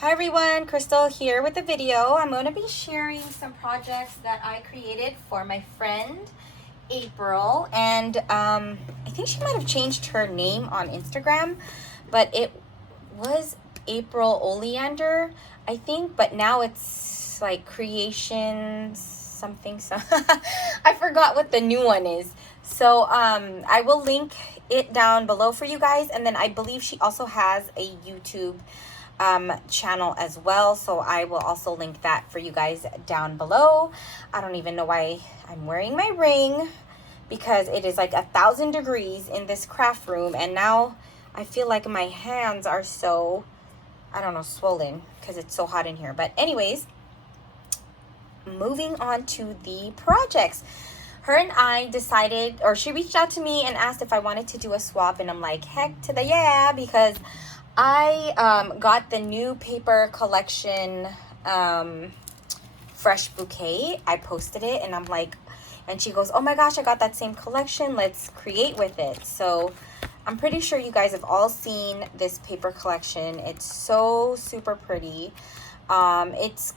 Hi everyone, Crystal here with the video. I'm going to be sharing some projects that I created for my friend April, and I think she might have changed her name on Instagram, but it was April Olander, I think, but now it's like creations something. So I forgot what the new one is. So I will link it down below for you guys, and then I believe she also has a YouTube channel as well, so I will also link that for you guys down below. I don't even know why I'm wearing my ring, because it is like 1,000 degrees in this craft room, and now I feel like my hands are so, I don't know, swollen because it's so hot in here. But anyways, moving on to the projects. Her and I decided, or she reached out to me and asked if I wanted to do a swap, and I'm like, heck to the yeah, because I got the new paper collection, Fresh Bouquet. I posted it, and I'm like, and she goes, oh my gosh, I got that same collection, let's create with it. So I'm pretty sure you guys have all seen this paper collection. It's so super pretty. It's,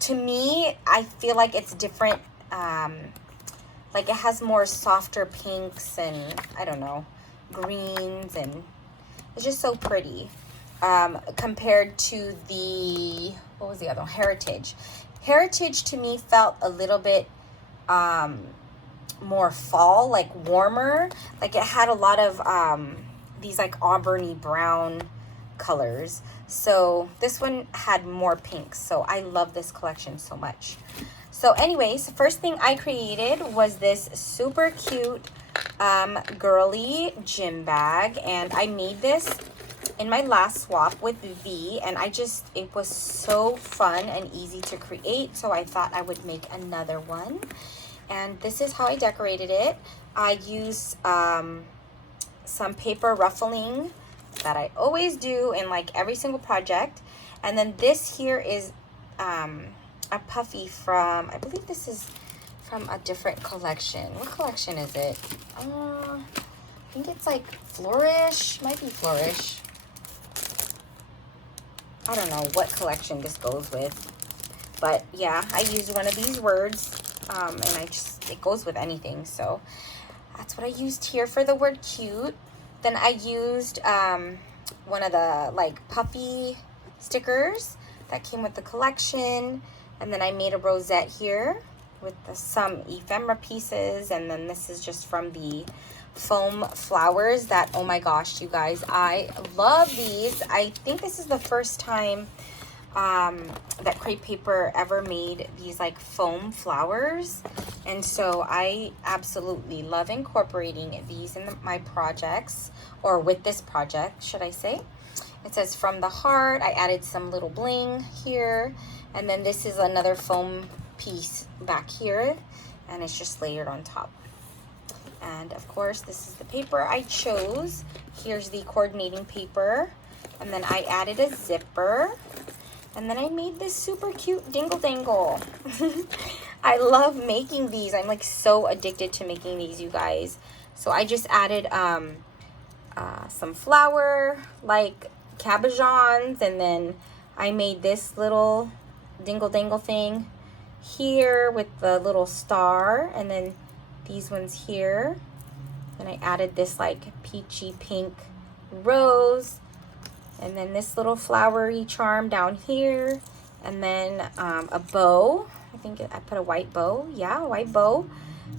to me, I feel like it's different. Like it has more softer pinks and, I don't know, greens, and it's just so pretty compared to the, what was the other one? Heritage. Heritage to me felt a little bit more fall, like warmer. Like it had a lot of these like auburny brown colors. So this one had more pinks. So I love this collection so much. So anyways, the first thing I created was this super cute girly gym bag, and I made this in my last swap with V, and it was so fun and easy to create, so I thought I would make another one. And this is how I decorated it. I used some paper ruffling that I always do in like every single project, and then this here is a puffy from, I believe this is from a different collection. What collection is it? I think it's like Flourish. Might be Flourish. I don't know what collection this goes with. But yeah, I used one of these words. And it goes with anything. So that's what I used here for the word cute. Then I used one of the like puffy stickers that came with the collection. And then I made a rosette here with some ephemera pieces, and then this is just from the foam flowers that, oh my gosh, you guys, I love these. I think this is the first time that crepe paper ever made these like foam flowers, and so I absolutely love incorporating these in my projects, or with this project, should I say. It says from the heart. I added some little bling here, and then this is another foam piece back here, and it's just layered on top. And of course, this is the paper I chose. Here's the coordinating paper, and then I added a zipper, and then I made this super cute dingle dangle. I love making these. I'm like so addicted to making these, you guys. So I just added some flour like cabochons, and then I made this little dingle dangle thing here with the little star, and then these ones here. And I added this like peachy pink rose, and then this little flowery charm down here, and then a bow. I think I put a white bow. Yeah, a white bow.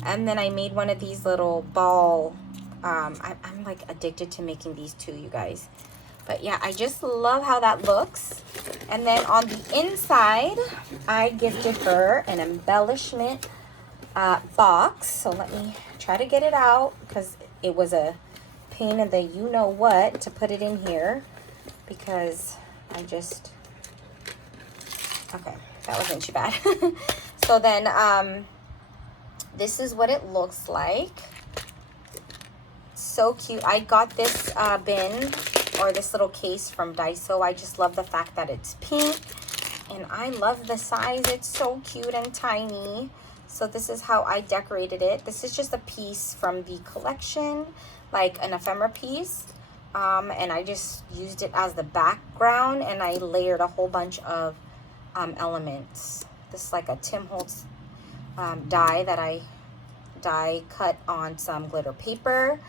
And then I made one of these little ball. I'm like addicted to making these too, you guys. But yeah, I just love how that looks. And then on the inside, I gifted her an embellishment box. So let me try to get it out, because it was a pain in the you-know-what to put it in here, because I just, okay, that wasn't too bad. So then this is what it looks like. So cute. I got this bin, or this little case, from Daiso. I just love the fact that it's pink, and I love the size. It's so cute and tiny. So this is how I decorated it. This is just a piece from the collection, like an ephemera piece. and I just used it as the background, and I layered a whole bunch of elements. This is like a Tim Holtz die that I die cut on some glitter paper,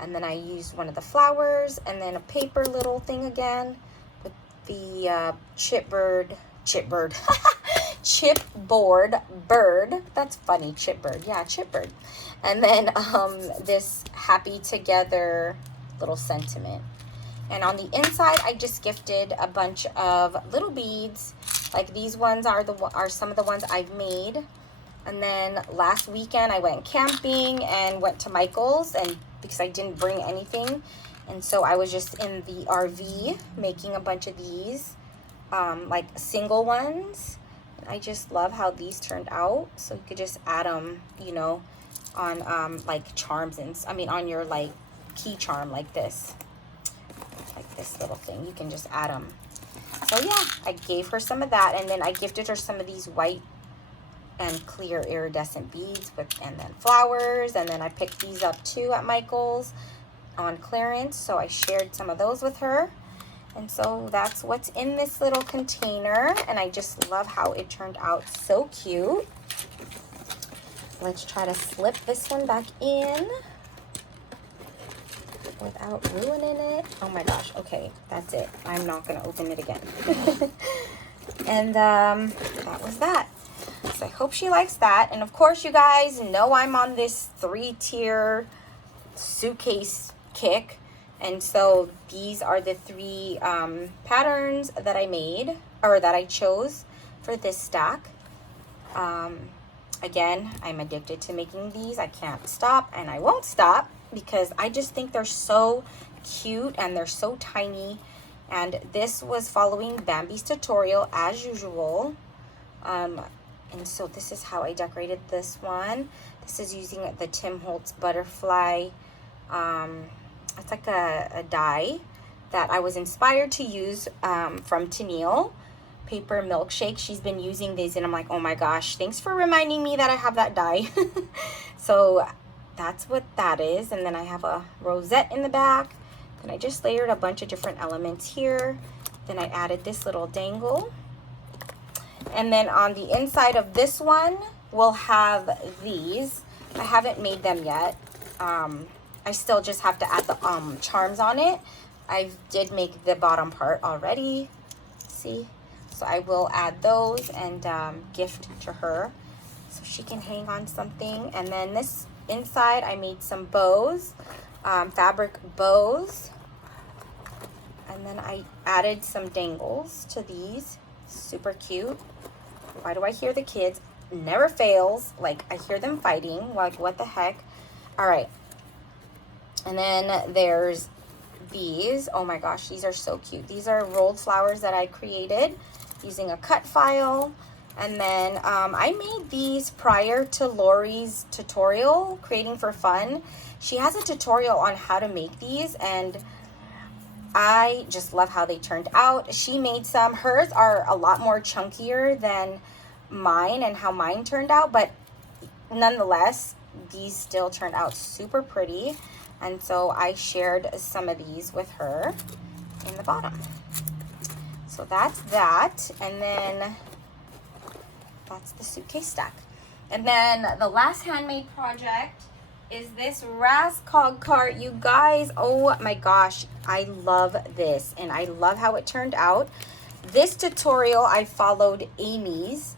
and then I used one of the flowers, and then a paper little thing again with the chipboard bird. That's funny, chipboard. Yeah, chipboard. And then this happy together little sentiment. And on the inside, I just gifted a bunch of little beads. Like these ones are some of the ones I've made. And then last weekend I went camping and went to Michael's, and because I didn't bring anything, and so I was just in the RV making a bunch of these like single ones. And I just love how these turned out. So you could just add them, you know, on like charms, and on your like key charm like this little thing. You can just add them. So yeah, I gave her some of that, and then I gifted her some of these white and clear iridescent beads and then flowers, and then I picked these up too at Michael's on clearance, so I shared some of those with her. And so that's what's in this little container, and I just love how it turned out. So cute. Let's try to slip this one back in without ruining it. Oh my gosh, okay, that's it. I'm not gonna open it again. And that was that. So I hope she likes that. And of course, you guys know I'm on this 3-tier suitcase kick. And so these are the 3 patterns that I made, or that I chose for this stack. Again, I'm addicted to making these. I can't stop, and I won't stop, because I just think they're so cute and they're so tiny. And this was following Bambi's tutorial as usual. And so this is how I decorated this one. This is using the Tim Holtz butterfly. It's like a die that I was inspired to use from Tennille Paper Milkshake. She's been using these, and I'm like, oh my gosh, thanks for reminding me that I have that die. So that's what that is. And then I have a rosette in the back. Then I just layered a bunch of different elements here. Then I added this little dangle. And then on the inside of this one, we'll have these. I haven't made them yet. I still just have to add the charms on it. I did make the bottom part already. See? So I will add those and gift to her so she can hang on something. And then this inside, I made some bows, fabric bows. And then I added some dangles to these. Super cute. Why do I hear the kids? Never fails. Like, I hear them fighting. Like, what the heck? All right. And then there's these. Oh my gosh, these are so cute. These are rolled flowers that I created using a cut file. And then I made these prior to Lori's tutorial, Creating for Fun. She has a tutorial on how to make these, and I just love how they turned out. She made some. Hers are a lot more chunkier than mine and how mine turned out, but nonetheless, these still turned out super pretty. And so I shared some of these with her in the bottom. So that's that. And then that's the suitcase stack. And then the last handmade project is this Raskog cart. You guys, oh my gosh, I love this, and I love how it turned out. This tutorial, I followed Amy's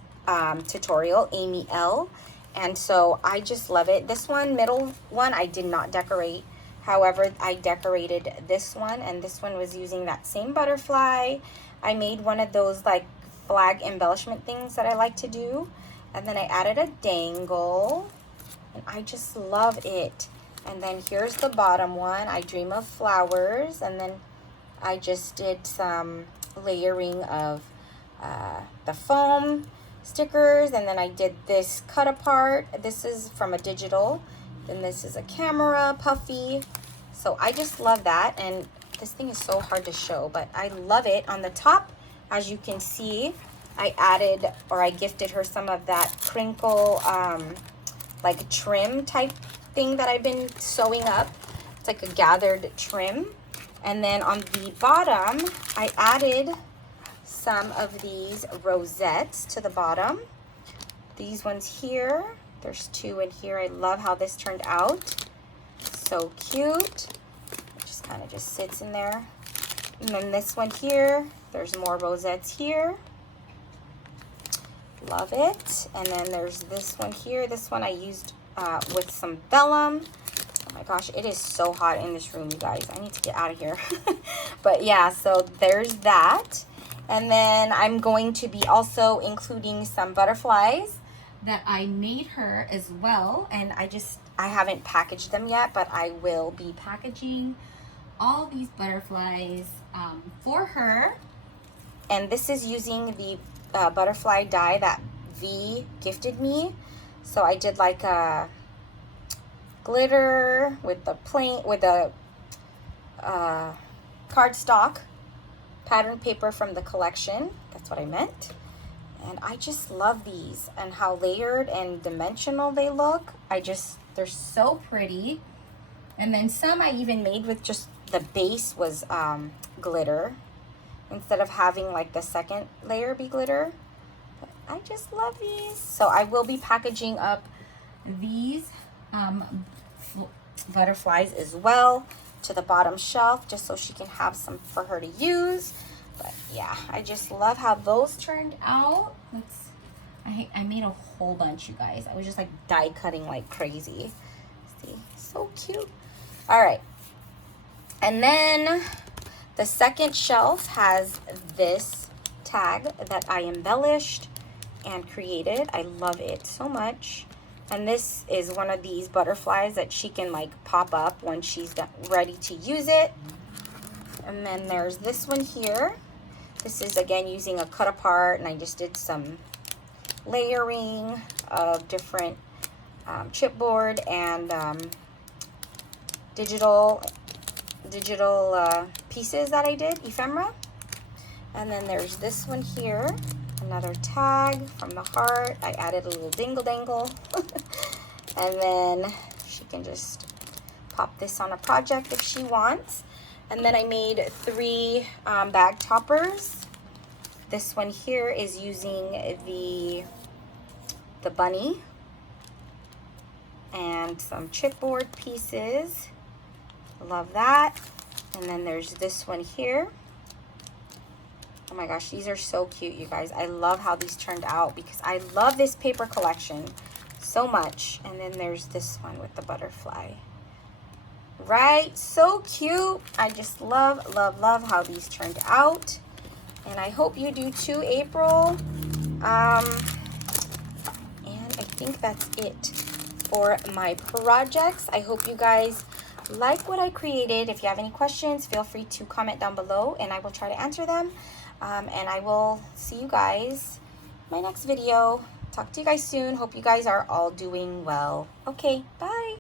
tutorial, Amy L, and so I just love it. This one, middle one, I did not decorate. However, I decorated this one, and this one was using that same butterfly. I made one of those like flag embellishment things that I like to do, and then I added a dangle. And I just love it. And then here's the bottom one. I Dream of Flowers. And then I just did some layering of the foam stickers. And then I did this cut apart. This is from a digital. Then this is a camera puffy. So I just love that. And this thing is so hard to show, but I love it. On the top, as you can see, I added, or I gifted her some of that crinkle like trim type thing that I've been sewing up. It's like a gathered trim. And then on the bottom, I added some of these rosettes to the bottom. These ones here, there's 2 in here. I love how this turned out. So cute. It just kind of just sits in there. And then this one here, there's more rosettes here. Love it. And then there's this one here. This one I used with some vellum. Oh my gosh, it is so hot in this room, you guys. I need to get out of here. But yeah, so there's that. And then I'm going to be also including some butterflies that I made her as well. And I haven't packaged them yet, but I will be packaging all these butterflies for her. And this is using the butterfly die that V gifted me. So I did like a glitter with the cardstock pattern paper from the collection. That's what I meant. And I just love these and how layered and dimensional they look. They're so pretty. And then some I even made with just the base was glitter instead of having like the second layer be glitter. But I just love these. So I will be packaging up these butterflies as well to the bottom shelf just so she can have some for her to use. But yeah, I just love how those turned out. I made a whole bunch, you guys. I was just like die cutting like crazy. See, so cute. All right, and then the second shelf has this tag that I embellished and created. I love it so much. And this is one of these butterflies that she can like pop up when she's ready to use it. And then there's this one here. This is again using a cut apart, and I just did some layering of different chipboard and digital pieces that I did, ephemera. And then there's this one here, another tag from the heart. I added a little dingle dangle. And then she can just pop this on a project if she wants. And then I made 3 bag toppers. This one here is using the bunny and some chipboard pieces. Love that. And then there's this one here. Oh my gosh, these are so cute, you guys. I love how these turned out because I love this paper collection so much. And then there's this one with the butterfly. Right? So cute. I just love, love, love how these turned out. And I hope you do too, April. And I think that's it for my projects. I hope you guys like what I created. If you have any questions, feel free to comment down below and I will try to answer them. And I will see you guys in my next video. Talk to you guys soon. Hope you guys are all doing well. Okay, bye.